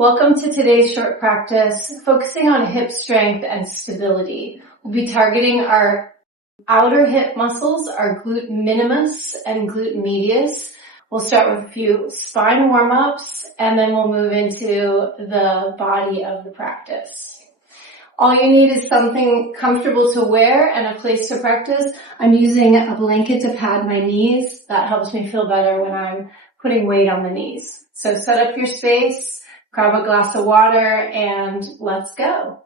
Welcome to today's short practice, focusing on hip strength and stability. We'll be targeting our outer hip muscles, our glute minimus and glute medius. We'll start with a few spine warm-ups, and then we'll move into the body of the practice. All you need is something comfortable to wear and a place to practice. I'm using a blanket to pad my knees. That helps me feel better when I'm putting weight on the knees. So set up your space. Grab a glass of water and let's go.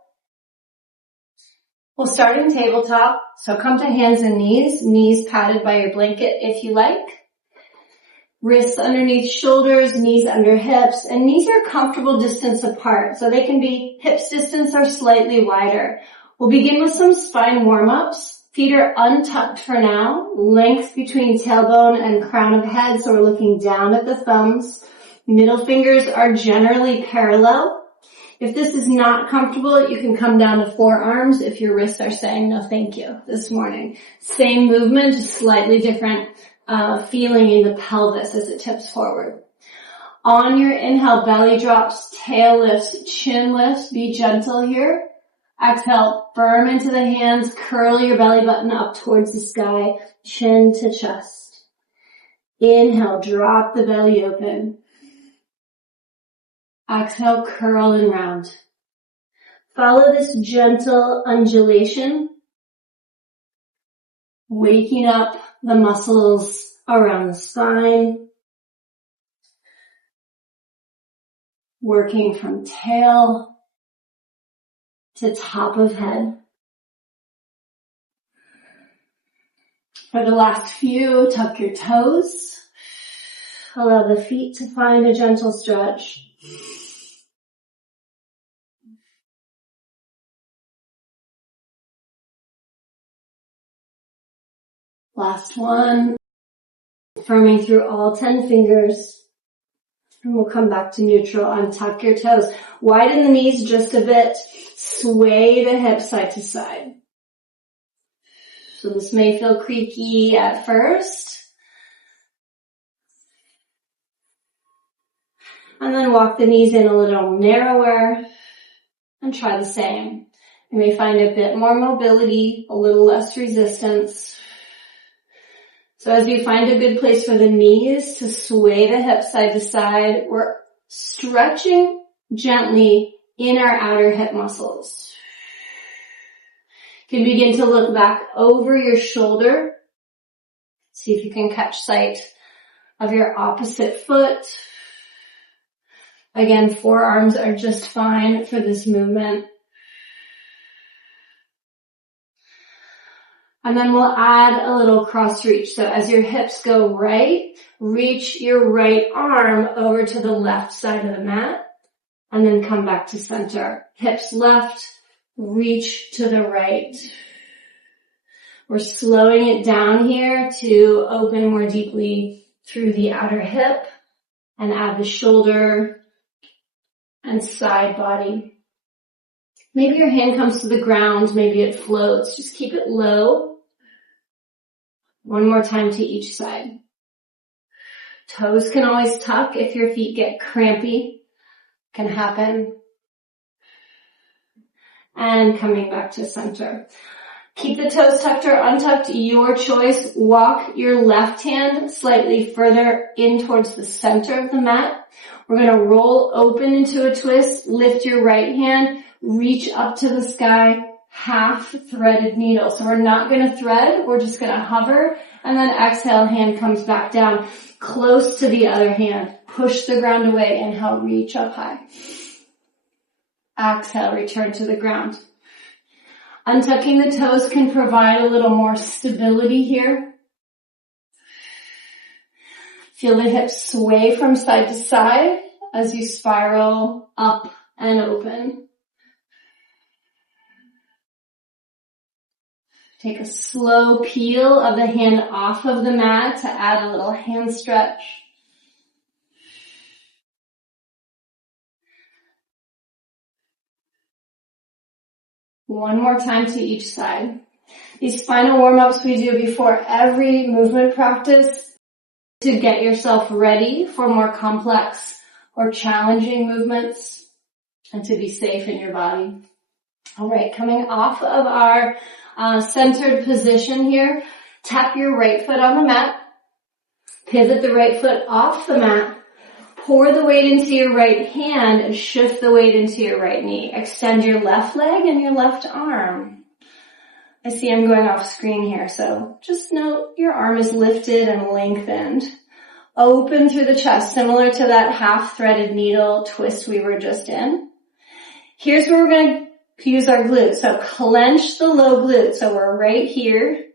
We'll start in tabletop. So come to hands and knees padded by your blanket if you like. Wrists underneath shoulders, knees under hips, and knees are a comfortable distance apart. So they can be hips distance or slightly wider. We'll begin with some spine warm-ups. Feet are untucked for now. Length between tailbone and crown of head, so we're looking down at the thumbs. Middle fingers are generally parallel. If this is not comfortable, you can come down to forearms if your wrists are saying no thank you this morning. Same movement, just slightly different feeling in the pelvis as it tips forward. On your inhale, belly drops, tail lifts, chin lifts. Be gentle here. Exhale, firm into the hands, curl your belly button up towards the sky, chin to chest. Inhale, drop the belly open. Exhale, curl and round. Follow this gentle undulation, waking up the muscles around the spine, working from tail to top of head. For the last few, tuck your toes. Allow the feet to find a gentle stretch. Last one, firming through all 10 fingers. And we'll come back to neutral. Untuck your toes. Widen the knees just a bit. Sway the hips side to side. So this may feel creaky at first. And then walk the knees in a little narrower and try the same. You may find a bit more mobility, a little less resistance. So as you find a good place for the knees to sway the hips side to side, we're stretching gently in our outer hip muscles. You can begin to look back over your shoulder. See if you can catch sight of your opposite foot. Again, forearms are just fine for this movement. And then we'll add a little cross reach. So as your hips go right, reach your right arm over to the left side of the mat and then come back to center. Hips left, reach to the right. We're slowing it down here to open more deeply through the outer hip and add the shoulder and side body. Maybe your hand comes to the ground, maybe it floats. Just keep it low. One more time to each side. Toes can always tuck if your feet get crampy. Can happen. And coming back to center. Keep the toes tucked or untucked, your choice. Walk your left hand slightly further in towards the center of the mat. We're going to roll open into a twist. Lift your right hand. Reach up to the sky. Half threaded needle. So we're not going to thread. We're just going to hover. And then exhale, hand comes back down close to the other hand. Push the ground away. Inhale, reach up high. Exhale, return to the ground. Untucking the toes can provide a little more stability here. Feel the hips sway from side to side as you spiral up and open. Take a slow peel of the hand off of the mat to add a little hand stretch. One more time to each side. These spinal warm-ups we do before every movement practice to get yourself ready for more complex or challenging movements. and to be safe in your body. All right, coming off of our centered position here, tap your right foot on the mat, pivot the right foot off the mat, pour the weight into your right hand and shift the weight into your right knee. Extend your left leg and your left arm. I see I'm going off screen here, so just note your arm is lifted and lengthened. Open through the chest, similar to that half-threaded needle twist we were just in. Here's where we're going to use our glutes. So clench the low glute. So we're right here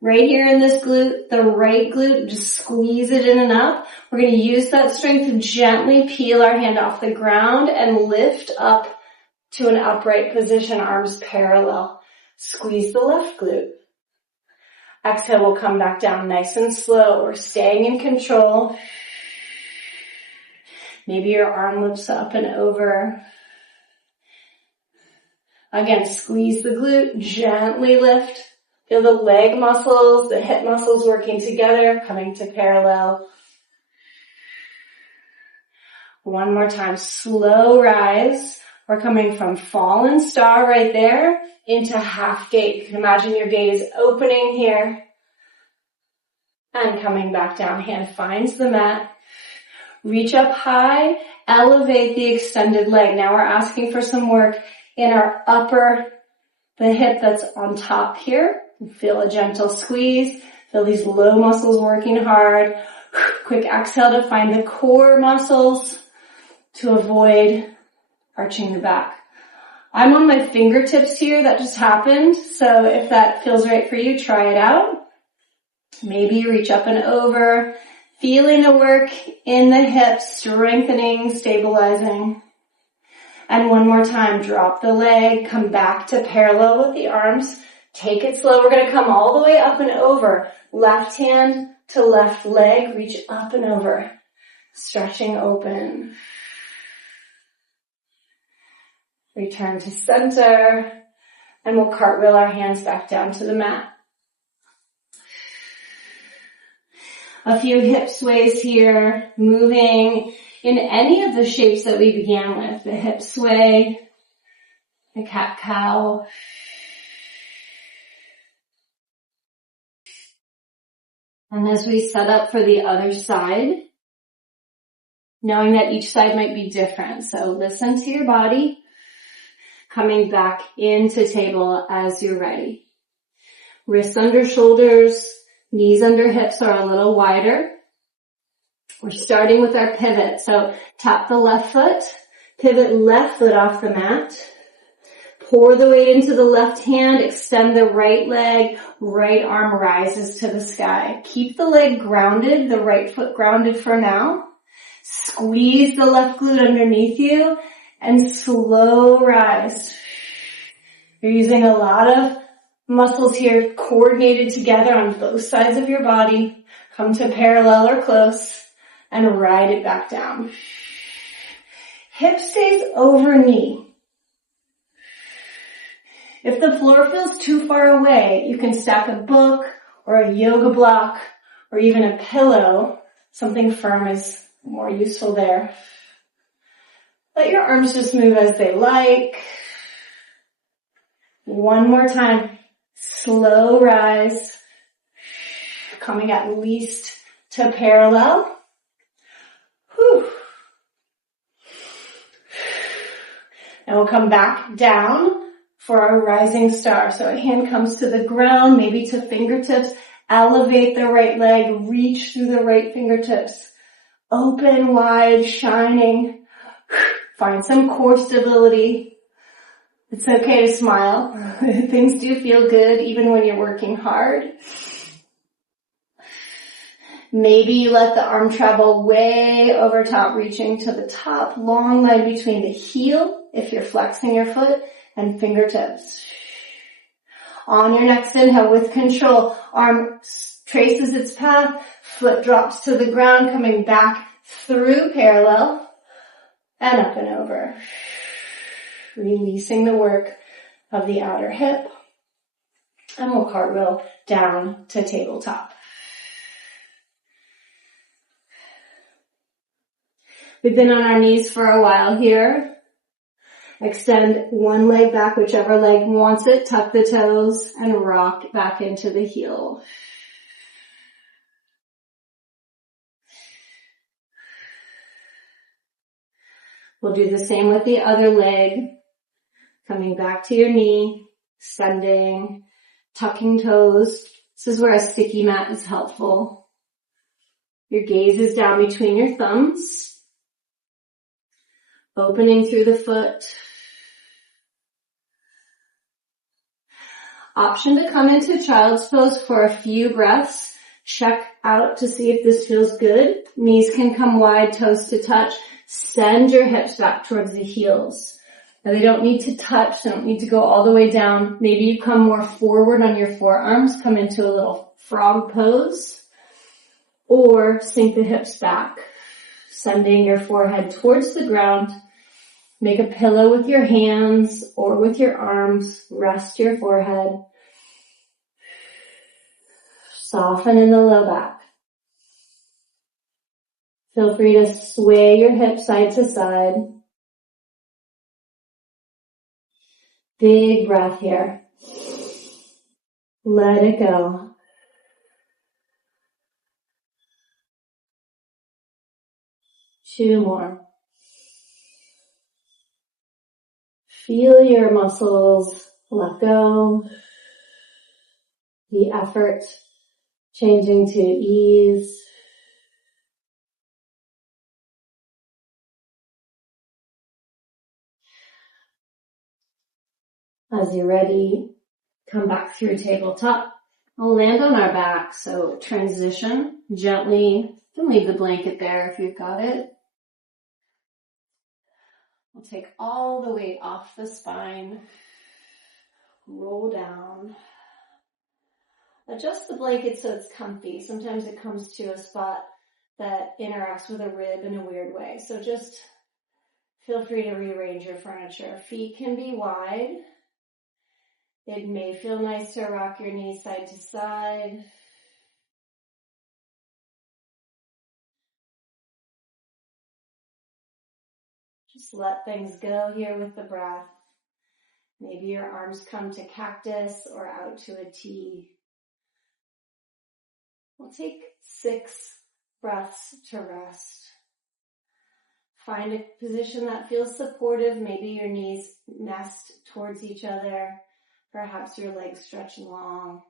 in this glute, the right glute, just squeeze it in and up. We're going to use that strength to gently peel our hand off the ground and lift up to an upright position, arms parallel. Squeeze the left glute. Exhale, we'll come back down nice and slow. We're staying in control. Maybe your arm lifts up and over. Again, squeeze the glute, gently lift. Feel the leg muscles, the hip muscles working together, coming to parallel. One more time, slow rise. We're coming from fallen star right there into half gate. You can imagine your gate is opening here and coming back down. Hand finds the mat. Reach up high, elevate the extended leg. Now we're asking for some work in our upper, the hip that's on top here. Feel a gentle squeeze. Feel these low muscles working hard. Quick exhale to find the core muscles to avoid arching the back. I'm on my fingertips here. That just happened. So if that feels right for you, try it out. Maybe you reach up and over. Feeling the work in the hips, strengthening, stabilizing. And one more time, drop the leg, come back to parallel with the arms. Take it slow. We're going to come all the way up and over. Left hand to left leg, reach up and over. Stretching open. Return to center. And we'll cartwheel our hands back down to the mat. A few hip sways here, moving in any of the shapes that we began with. The hip sway, the cat-cow. And as we set up for the other side, knowing that each side might be different. So listen to your body, coming back into table as you're ready. Wrists under shoulders, knees under hips are a little wider. We're starting with our pivot. So tap the left foot, pivot left foot off the mat. Pour the weight into the left hand, extend the right leg, right arm rises to the sky. Keep the leg grounded, the right foot grounded for now. Squeeze the left glute underneath you and slow rise. You're using a lot of muscles here coordinated together on both sides of your body. Come to parallel or close and ride it back down. Hip stays over knee. If the floor feels too far away, you can stack a book or a yoga block or even a pillow. Something firm is more useful there. Let your arms just move as they like. One more time. Slow rise. Coming at least to parallel. Whew. And we'll come back down for our rising star. So a hand comes to the ground, maybe to fingertips. Elevate the right leg, reach through the right fingertips. Open wide, shining. Find some core stability. It's okay to smile. Things do feel good even when you're working hard. Maybe you let the arm travel way over top, reaching to the top. Long line between the heel, if you're flexing your foot, and fingertips. On your next inhale, with control, arm traces its path, foot drops to the ground, coming back through parallel, and up and over. Releasing the work of the outer hip, and we'll cartwheel down to tabletop. We've been on our knees for a while here. Extend one leg back, whichever leg wants it. Tuck the toes and rock back into the heel. We'll do the same with the other leg. Coming back to your knee, extending, tucking toes. This is where a sticky mat is helpful. Your gaze is down between your thumbs. Opening through the foot. Option to come into child's pose for a few breaths. Check out to see if this feels good. Knees can come wide, toes to touch. Send your hips back towards the heels. Now they don't need to touch, they don't need to go all the way down. Maybe you come more forward on your forearms, come into a little frog pose, or sink the hips back, sending your forehead towards the ground. Make a pillow with your hands or with your arms. Rest your forehead. Soften in the low back. Feel free to sway your hips side to side. Big breath here. Let it go. Two more. Feel your muscles let go. The effort changing to ease. As you're ready, come back through tabletop. We'll land on our back, so transition gently. Don't leave the blanket there if you've got it. We'll take all the weight off the spine. Roll down. Adjust the blanket so it's comfy. Sometimes it comes to a spot that interacts with a rib in a weird way. So just feel free to rearrange your furniture. Feet can be wide. It may feel nice to rock your knees side to side. Just let things go here with the breath. Maybe your arms come to cactus or out to a T. We'll take 6 breaths to rest. Find a position that feels supportive. Maybe your knees nest towards each other. Perhaps your legs stretch long.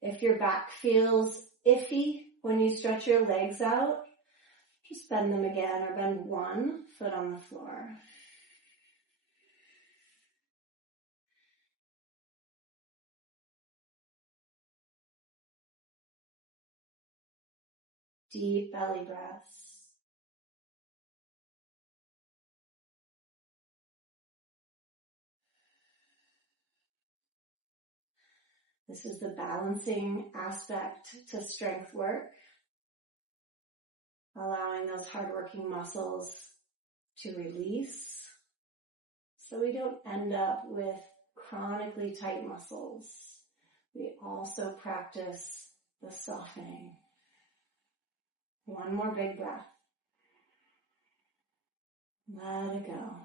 If your back feels iffy when you stretch your legs out, just bend them again or bend one foot on the floor. Deep belly breaths. This is the balancing aspect to strength work, allowing those hardworking muscles to release so we don't end up with chronically tight muscles. We also practice the softening. One more big breath. Let it go.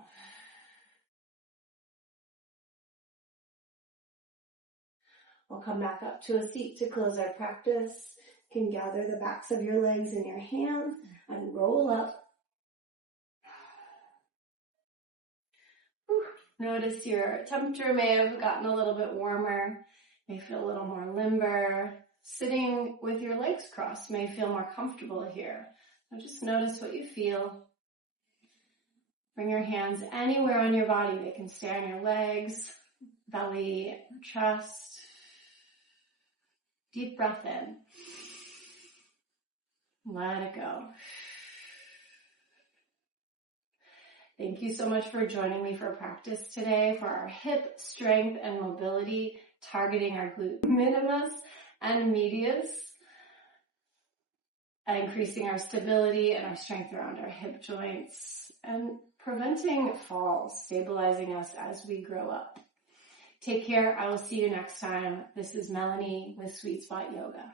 We'll come back up to a seat to close our practice. You can gather the backs of your legs in your hands and roll up. Notice your temperature may have gotten a little bit warmer. May feel a little more limber. Sitting with your legs crossed may feel more comfortable here. So just notice what you feel. Bring your hands anywhere on your body. They can stay on your legs, belly, chest. Deep breath in. Let it go. Thank you so much for joining me for practice today for our hip strength and mobility, targeting our glute minimus and medius, and increasing our stability and our strength around our hip joints, and preventing falls, stabilizing us as we grow up. Take care. I will see you next time. This is Melanie with Sweet Spot Yoga.